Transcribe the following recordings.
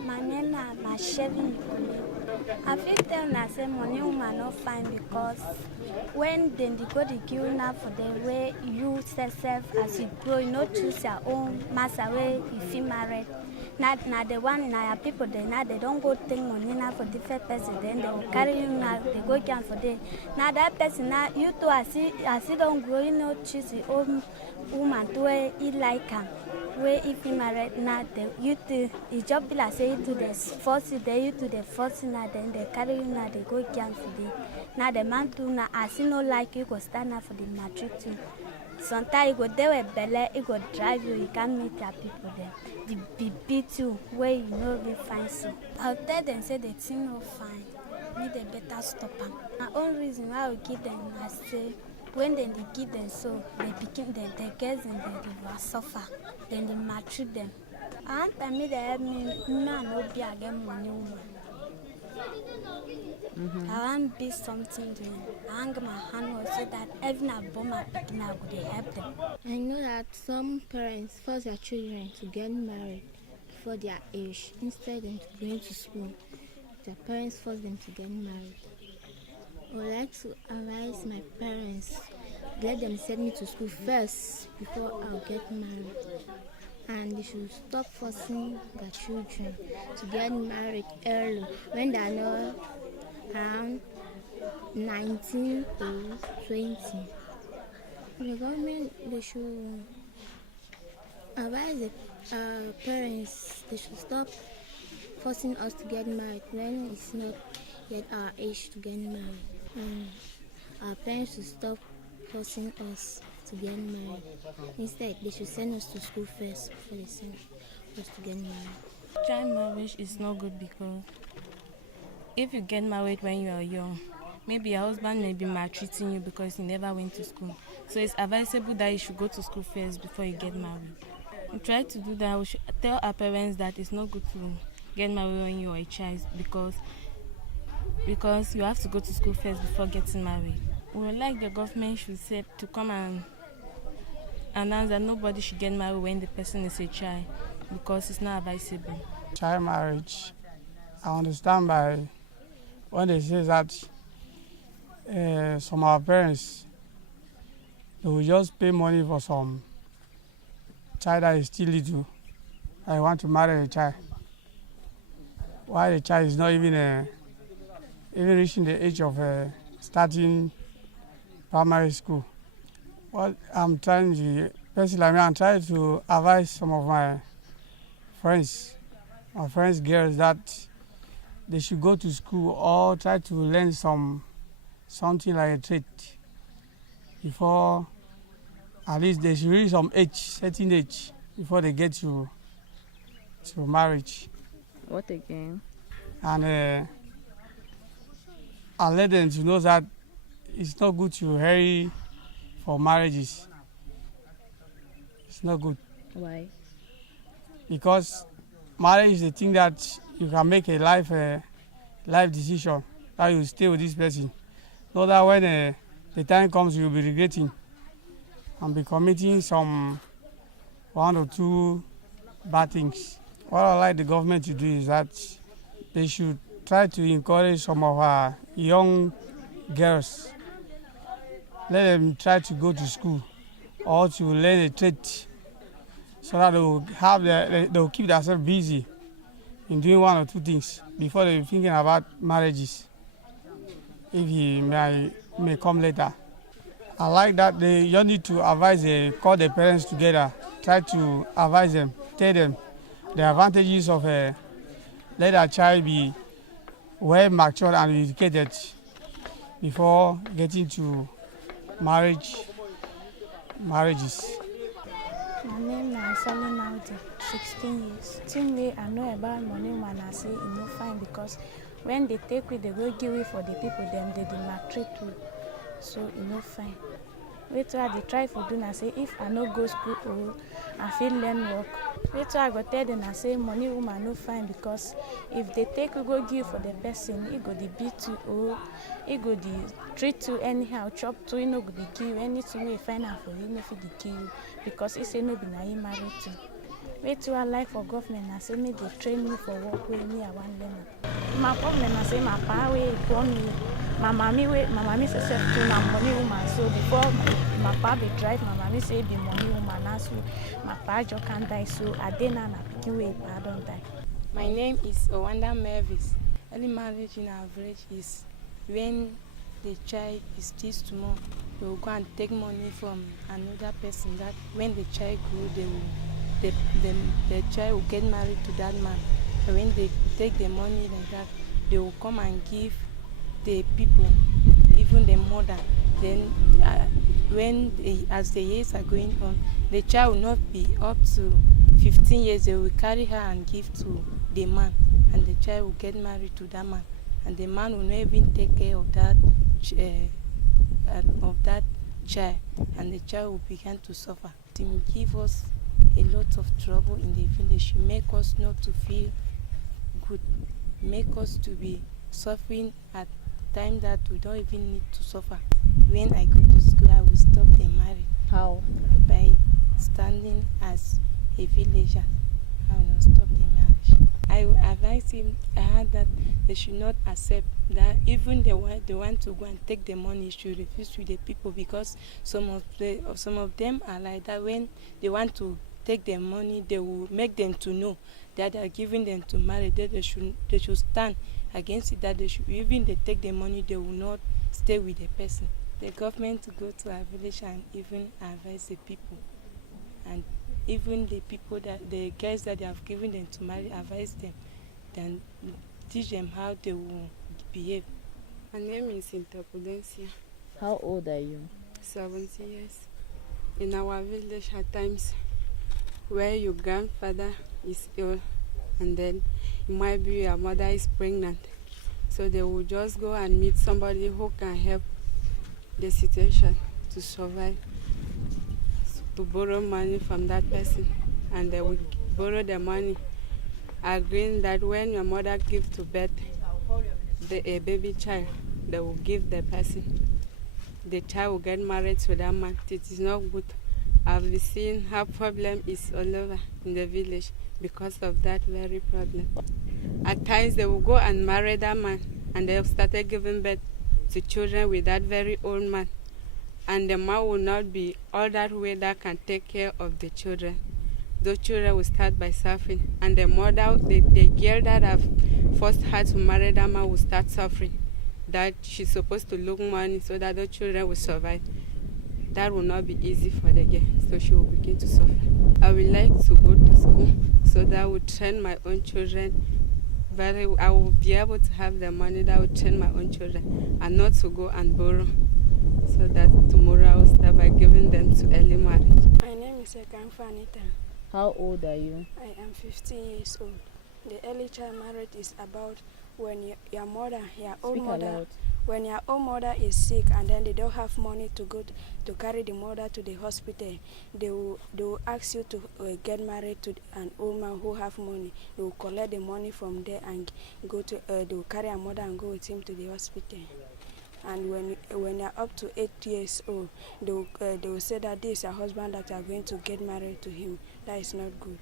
My name is Masheli. I feel tell na say money woman not fine because when they go to kill now for the way you self as you grow, you not choose your own master way you feel married. Now the one now your people they don't go take money now for different person, then they will carry you now, they go can for them. Now that person now you too as he don't grow, you know choose your own woman to where he like him. Where if you married now, you to it just be like say you to the first day, you to the first now, then they carry you now, they go again for the now the man too now as you know like you go stand up for the matric too. Sometimes you go there with belly, you go drive you can't meet your people there. The BB too where you know they find so. I'll tell them say the thing no fine. Need a better stop them. My own reason why I give them I say when they give them so they begin the girls and they will suffer. Then they maltreat them. And I mean they help me no be again money woman. I want be something doing. I hang my hand so that even a bomb I begin I would help them. I know that some parents force their children to get married before their age instead of going to school. Their parents force them to get married. I would like to advise my parents, let them send me to school first before I'll get married. And they should stop forcing their children to get married early when they are not around 19 or 20. The government, they should advise the parents, they should stop forcing us to get married when it's not yet our age to get married. And our parents should stop forcing us to get married. Instead, they should send us to school first before they send us to get married. Child marriage is not good because if you get married when you are young, maybe your husband may be maltreating you because you never went to school. So it's advisable that you should go to school first before you get married. We try to do that. We should tell our parents that it's not good to get married when you are a child because you have to go to school first before getting married. We would like the government should say to come and announce that nobody should get married when the person is a child because it's not advisable. Child marriage, I understand by when they say that some of our parents they will just pay money for some child that is still little. I want to marry a child. While the child is not even reaching the age of starting primary school. What I'm trying to, personally, I'm trying to advise some of my friends girls that they should go to school or try to learn something like a trade before at least they should reach some age, certain age, before they get to marriage. What again? And I'll let them to know that it's not good to hurry for marriages. It's not good. Why? Because marriage is a thing that you can make a life decision that you stay with this person. Not that when the time comes you'll be regretting and be committing some one or two bad things. What I like the government to do is that they should try to encourage some of our young girls. Let them try to go to school or to learn a trade so that they will keep themselves busy in doing one or two things before they're thinking about marriages, if he may come later. I like that they just need to call the parents together, try to advise them, tell them the advantages of let a child be well matured and educated before getting to marriages. My name is Selena, 16 years. Thing way I know about money man I say it no fine because when they take it they go give it for the people them they maltreat you. So it no fine. Wait till I try for do I say if I no go school or I feel learn work. Wait till I go tell them I say money woman no fine because if they take we go give for the person, it go the beat you or it go the treat you anyhow, chop to you no go the kill you anything we find out for you no fit the kill you because it say no be na you married to. Wait till I like for government, I say me they train me for work with me, I want learn. My problem, I say my power way born me. My mommy say self to my money woman. So before my papa be drive, my mommy say be money woman. Now so my papa just can't die. So I didn't na picking way, I don't die. My name is Owanda Mervis. Early marriage in our village is when the child is still small, they will go and take money from another person. That when the child grow, the child will get married to that man. And when they take the money like that, they will come and give the people, even the mother. Then as the years are going on, the child will not be up to 15 years. They will carry her and give to the man, and the child will get married to that man, and the man will not even take care of that child, and the child will begin to suffer. It will give us a lot of trouble in the village. Make us not to feel good, make us to be suffering at time that we don't even need to suffer. When I go to school, I will stop the marriage. How? By standing as a villager, I will not stop the marriage. I will advise him. I heard that they should not accept that even they want to go and take the money, should refuse to the people, because some of them are like that. When they want to take the money, they will make them to know that they are giving them to marry. That they should stand against it. That even they take the money, they will not stay with the person. The government to go to our village and even advise the people, and even the people that the girls that they have given them to marry, advise them, then teach them how they will behave. My name is Interpudencia. How old are you? 70 years. In our village, at times, where your grandfather is ill, and then it might be your mother is pregnant, so they will just go and meet somebody who can help the situation to survive, to borrow money from that person, and they will borrow the money, agreeing that when your mother gives to birth a baby child, they will give the person. The child will get married to that man. It is not good. I've seen how problem is all over in the village because of that very problem. At times they will go and marry that man, and they have started giving birth to children with that very old man. And the man will not be all that way that can take care of the children. Those children will start by suffering, and the mother, the girl that have forced her to marry that man, will start suffering. That she's supposed to look money so that the children will survive. That will not be easy for the girl, so she will begin to suffer. I would like to go to school so that I will train my own children. But I will be able to have the money that will train my own children, and not to go and borrow, so that tomorrow I will start by giving them to early marriage. My name is Ekanfanita. How old are you? I am 15 years old. The early child marriage is about when your mother, your own Speak mother, aloud. when your own mother is sick and then they don't have money to go to carry the mother to the hospital, they will ask you to get married to an old man who have money. They will collect the money from there and go to they will carry a mother and go with him to the hospital. And when you're up to 8 years old, they will say that this is your husband that you are going to get married to him. That is not good.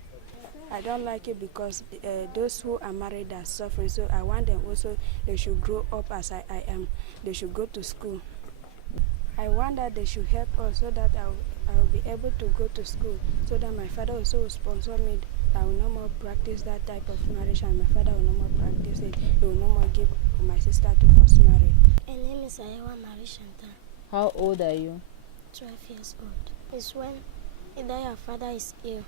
I don't like it because those who are married are suffering. So I want them also, they should grow up as I am. They should go to school. I want that they should help us so that I will be able to go to school, so that my father also will sponsor me. I will no more practice that type of marriage, and my father will no more practice it. He will no more give my sister to first marriage. My name is Ayawa Marishanta. How old are you? 12 years old. It's when either your father is ill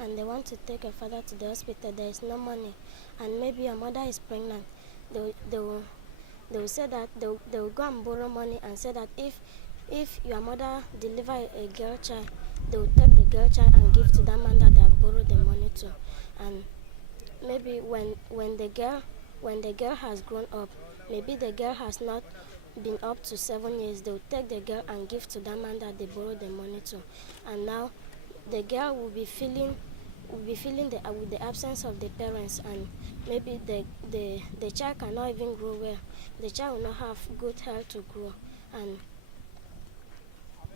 and they want to take your father to the hospital, there is no money, and maybe your mother is pregnant. They will say that they will go and borrow money and say that if your mother deliver a girl child, they will take the girl child and give to that man that they have borrowed the money to. And maybe when the girl has grown up, maybe the girl has not been up to 7 years, they will take the girl and give to that man that they borrowed the money to. And now the girl will be feeling with the absence of the parents, and maybe the child cannot even grow well. The child will not have good health to grow, and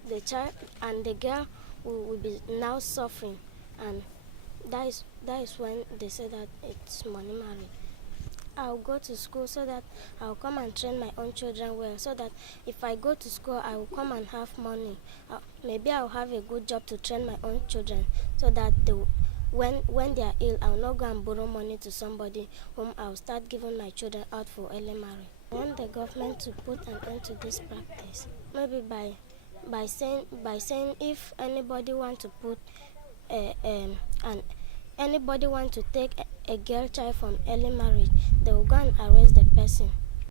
the child and the girl will be now suffering, and That is when they say that it's money marriage. I'll go to school so that I'll come and train my own children well, so that if I go to school I will come and have money. Maybe I'll have a good job to train my own children, so that when they are ill, I'll not go and borrow money to somebody whom I'll start giving my children out for early marriage. I want the government to put an end to this practice. Maybe by saying if anybody want to put anybody want to take a girl child from early marriage, they will go and arrest the person.